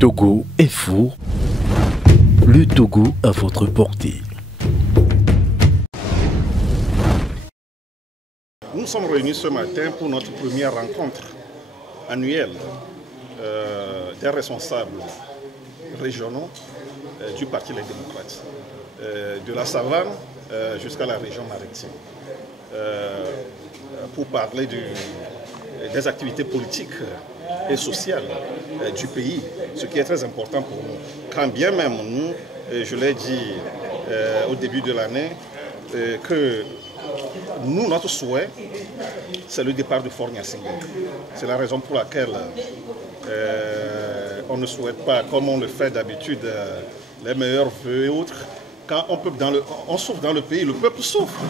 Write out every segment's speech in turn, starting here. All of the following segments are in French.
Togo est fou. Le Togo à votre portée. Nous sommes réunis ce matin pour notre première rencontre annuelle des responsables régionaux du Parti Les Démocrates, de la Savane jusqu'à la région maritime, pour parler des activités politiques et sociales du pays, ce qui est très important pour nous. Quand bien même nous, je l'ai dit au début de l'année, que nous, notre souhait, c'est le départ de Faure Gnassingbé. C'est la raison pour laquelle on ne souhaite pas, comme on le fait d'habitude, les meilleurs vœux et autres. Quand on souffre dans le pays, le peuple souffre.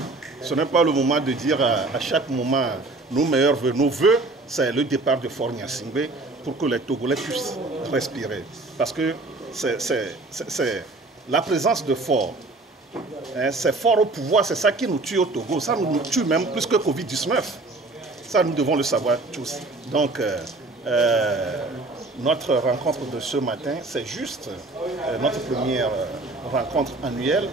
Ce n'est pas le moment de dire à chaque moment nos meilleurs vœux. Nos vœux, c'est le départ de Faure Gnassingbé pour que les Togolais puissent respirer. Parce que c'est la présence de Faure. C'est fort au pouvoir, c'est ça qui nous tue au Togo. Ça nous tue même plus que Covid-19. Ça, nous devons le savoir tous. Donc, notre rencontre de ce matin, c'est juste notre première rencontre annuelle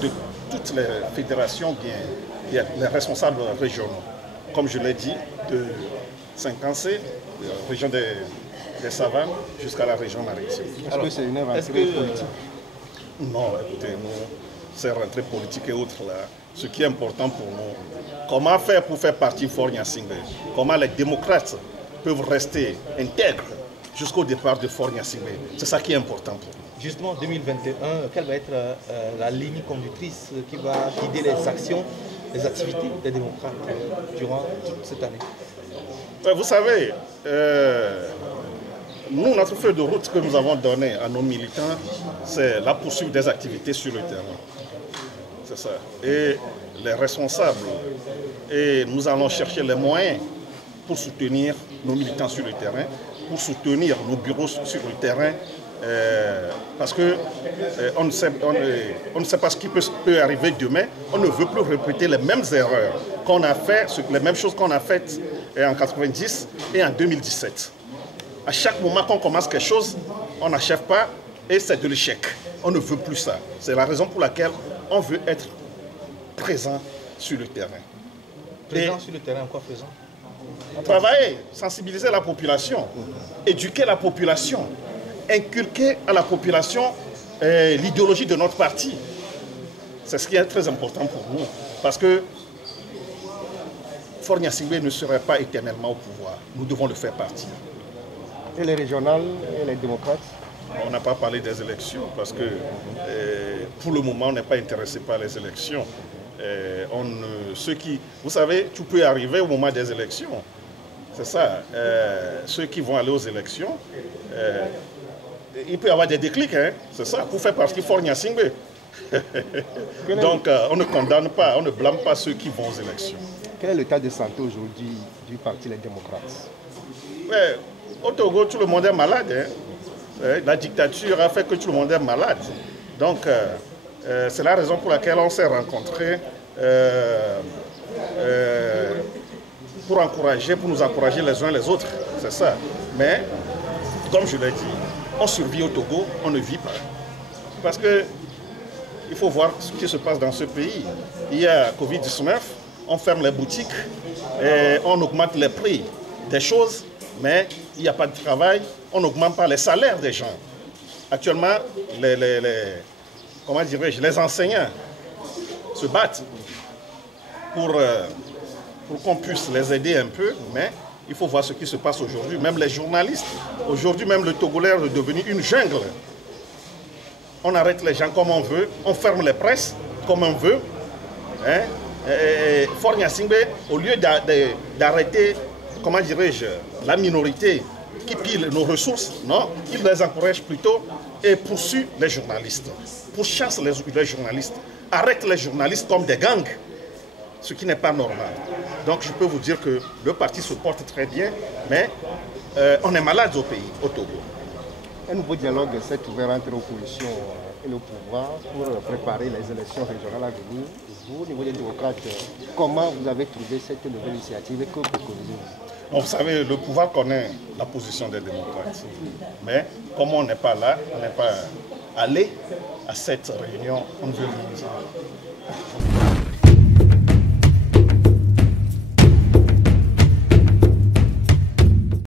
de toutes les fédérations, bien les responsables régionaux. Comme je l'ai dit, de Saint-Cancé, région des Savanes, jusqu'à la région maritime. Est-ce que c'est une rentrée politique? Non, écoutez, nous, c'est rentrée politique et autres là. Ce qui est important pour nous, comment faire pour faire partie Faure Gnassingbé? Comment les démocrates peuvent rester intègres jusqu'au départ de Faure Gnassingbé? C'est ça qui est important pour nous. Justement, 2021, quelle va être la ligne conductrice qui va guider les actions, les activités des démocrates durant toute cette année? Vous savez, nous, notre feuille de route que nous avons donnée à nos militants, c'est la poursuite des activités sur le terrain. C'est ça. Et les responsables, et nous allons chercher les moyens pour soutenir nos militants sur le terrain, pour soutenir nos bureaux sur le terrain, parce que on ne sait pas ce qui peut arriver demain. On ne veut plus répéter les mêmes erreurs qu'on a faites, les mêmes choses qu'on a faites en 90 et en 2017. À chaque moment qu'on commence quelque chose, on n'achève pas et c'est de l'échec. On ne veut plus ça. C'est la raison pour laquelle on veut être présent sur le terrain. Présent sur le terrain, en quoi faisant? Travailler, sensibiliser la population, éduquer la population, inculquer à la population l'idéologie de notre parti. C'est ce qui est très important pour nous. Parce que Faure Gnassingbé ne serait pas éternellement au pouvoir. Nous devons le faire partir. Et les régionales et les démocrates? On n'a pas parlé des élections parce que pour le moment, on n'est pas intéressé par les élections. Vous savez, tout peut arriver au moment des élections. C'est ça. Ceux qui vont aller aux élections, il peut y avoir des déclics, hein, c'est ça, pour faire partie Faure Gnassingbé. Donc, on ne condamne pas, on ne blâme pas ceux qui vont aux élections. Quel est l'état de santé aujourd'hui du Parti Les Démocrates? Au Togo, tout le monde est malade. Hein. La dictature a fait que tout le monde est malade. Donc, c'est la raison pour laquelle on s'est rencontrés pour nous encourager les uns les autres. C'est ça. Mais, comme je l'ai dit, on survit au Togo, on ne vit pas. Parce que il faut voir ce qui se passe dans ce pays. Il y a Covid-19, on ferme les boutiques, et on augmente les prix des choses, mais il n'y a pas de travail, on n'augmente pas les salaires des gens. Actuellement, les enseignants se battent pour qu'on puisse les aider un peu, mais il faut voir ce qui se passe aujourd'hui. Même les journalistes, aujourd'hui même le Togolais est devenu une jungle. On arrête les gens comme on veut, on ferme les presses comme on veut. Hein? Faure Gnassingbé, au lieu d'arrêter, la minorité qui pille nos ressources, non, il les encourage plutôt et poursuit les journalistes, pourchasse les journalistes, arrête les journalistes comme des gangs, ce qui n'est pas normal. Donc je peux vous dire que le parti se porte très bien, mais on est malade au pays, au Togo. Un nouveau dialogue s'est ouvert entre l'opposition et le pouvoir pour préparer les élections régionales à venir. Vous, au niveau des démocrates, comment vous avez trouvé cette nouvelle initiative et que préconisez-vous? Donc, vous savez, le pouvoir connaît la position des démocrates. Mais comme on n'est pas là, on n'est pas allé à cette réunion, on ne veut rien dire.